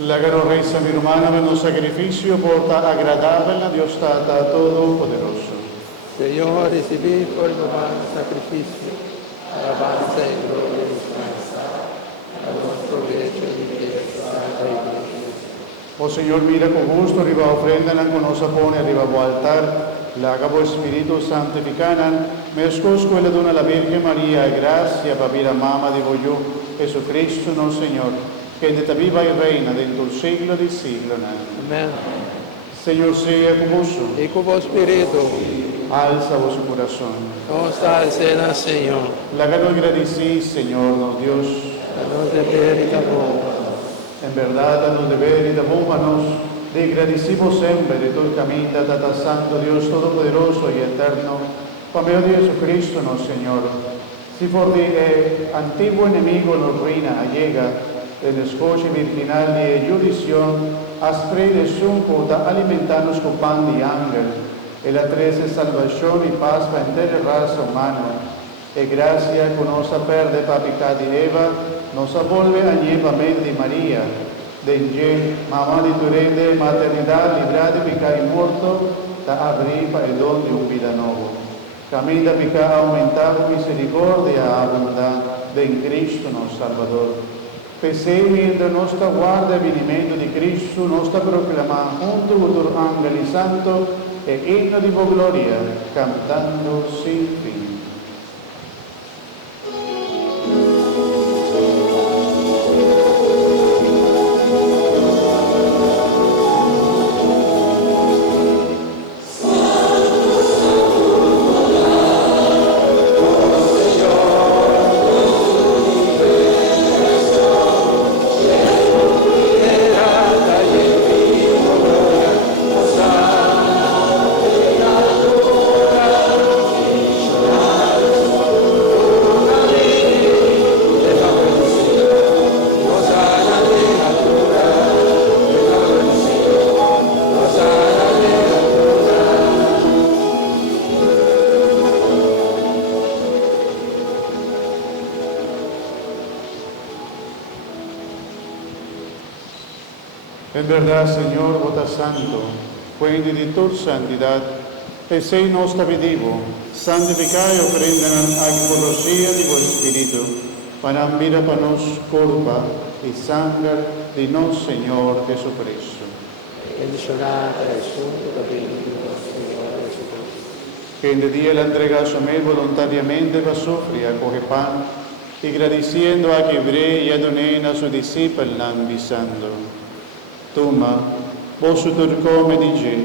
La gloriosa mi romana en los sacrificio porta agradable a Dios Tata Todopoderoso. Señor, recibí por humano sacrificio, alabanza y gloria y esperanza, a nuestro provecho y de Santa Iglesia. Oh Señor, mira con gusto, arriba ofrenda, con nos pone arriba o altar, la acabo Espíritu Santificanan, me escosco la dona la Virgen María y gracia para vida mama de voyo, Jesucristo no Señor, que de viva y reina dentro el siglo de siglo. Amén. Señor sea con vos. Y con vos espíritu, Alza vuestro corazón. no está escena, Señor. La gano agradecí, Señor, nos Dios. A nos deber y amor. En verdad, a nos deber y nos de agradecimos siempre de tu camino, Tata Santo Dios Todopoderoso y Eterno, por medio de Jesucristo, nuestro Señor. Si por de antiguo enemigo nos ruina allega, el escoche virginal de judición, aspre de sunco da alimentarnos con pan de ángel, y la trece salvación y paz para entera raza humana, y gracia que nos perde para pecar de Eva, nos vuelve a llevamente de María, de Inge, mamá de tu rende, maternidad, librada de pecar y muerto, da abrir para el don de un vida nuevo. Camina pecar aumentado misericordia abundante de Cristo nuestro Salvador. Pese mientras nos guarda el venimiento de Cristo, nos proclama junto con tu ángel y santo, e himno de gloria, cantando sin fin. En verdad, Señor, vota santo, fuente de tu santidad, e sei nostra vidivo, santificai e ofrendan a conocía de vuestro Espíritu, para mira para nos corpa y sangre de nuestro Señor Jesucristo. Bendicionata e sunto benedetto Signore Jesucristo. Que en el día la entrega a su me voluntariamente va a sufrir, acoge pan, y agradeciendo a que hebrei y adonen a su discípulo ambisando. Toma, vos come dice,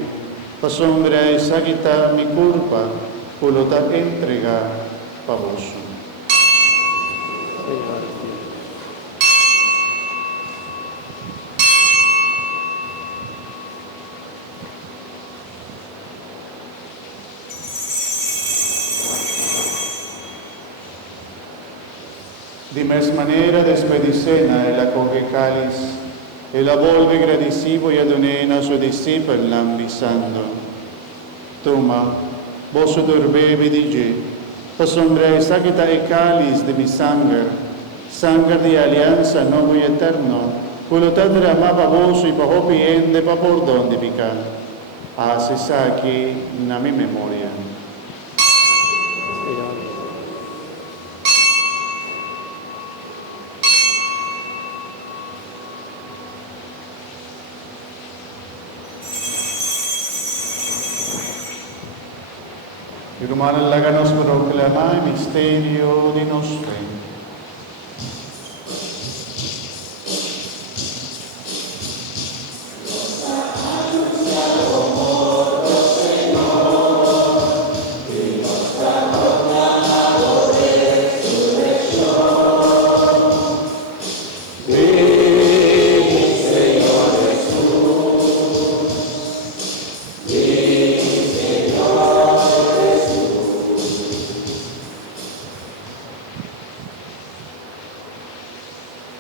pa sombra e saquita mi culpa, quello da entrega pa vos. Signore, De mesma maneira, después de cena, el acoge cáliz, e la volve agradecivo y adonena a su discípulo ambisando. Toma, vos bebe dice, pa sombra e saquita e cáliz de mi sangre de alianza nuevo y eterno, quello da derramava vos y pa opiende pa perdón de pecado. Hace aquí na mi memoria. Signore. Y romano láganos proclama el misterio de nuestra fe.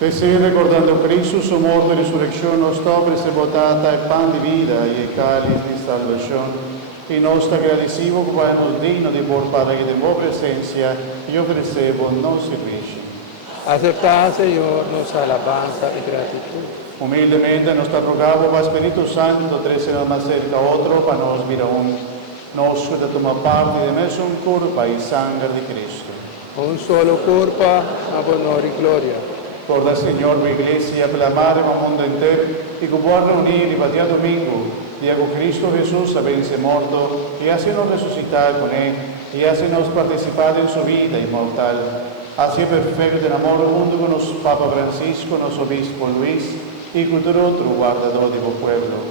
Sì, ricordando Cristo, su morte e risurrezione, nostra presebotata e pan di vita e cáliz di salvazione, e nostra agradecido come nos digno di por Padre de tua presencia, io ofrecevo non servici. Acepta, Señor, nuestra alabanza y gratitud. Humildemente nos te rogamos, va Espíritu Santo, tres más cerca otro, para nos vir aún. Nos de toma parte de mesmo corpo y sangre de Cristo. Un solo cuerpo, a honor y gloria. Corda, Señor, tu iglesia, clamar en el mundo entero, y que pueda reunir y día domingo, día con Cristo Jesús, vence muerto, y hacernos resucitar con Él, y hacernos participar en su vida inmortal. Así perfecto en amor junto con los Papa Francisco, nuestro obispo Luis, y con todo otro guardador de tu pueblo.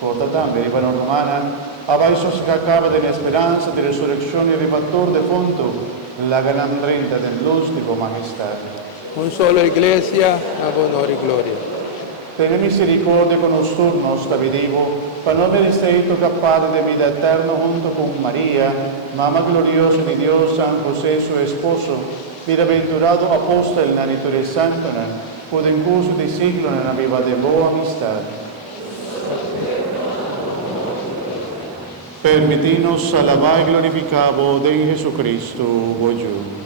Corda también, Iván Romana, abaixo que acaba de la esperanza de resurrección y repartor de fondo, la ganandrenta de luz de tu majestad. Un solo iglesia, a honor y gloria. Ten misericordia con nosotros, te pedimos, para no haber sido capaz de vida eterna junto con María, Mamá gloriosa de Dios, San José, su esposo, bienaventurado apóstol en la liturgia santa, por en curso de siglo en la viva de boa amistad. Permitinos alabar y glorificar de Jesucristo, voglio.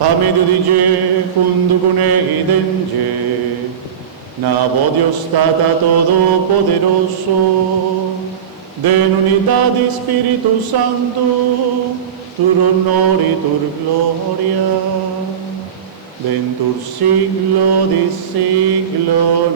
A medio di je, junto con Él en je, na Dios Tata Todopoderoso, de unidad de Espíritu Santo, tu honor y tu gloria, de en tu siglo de siglo.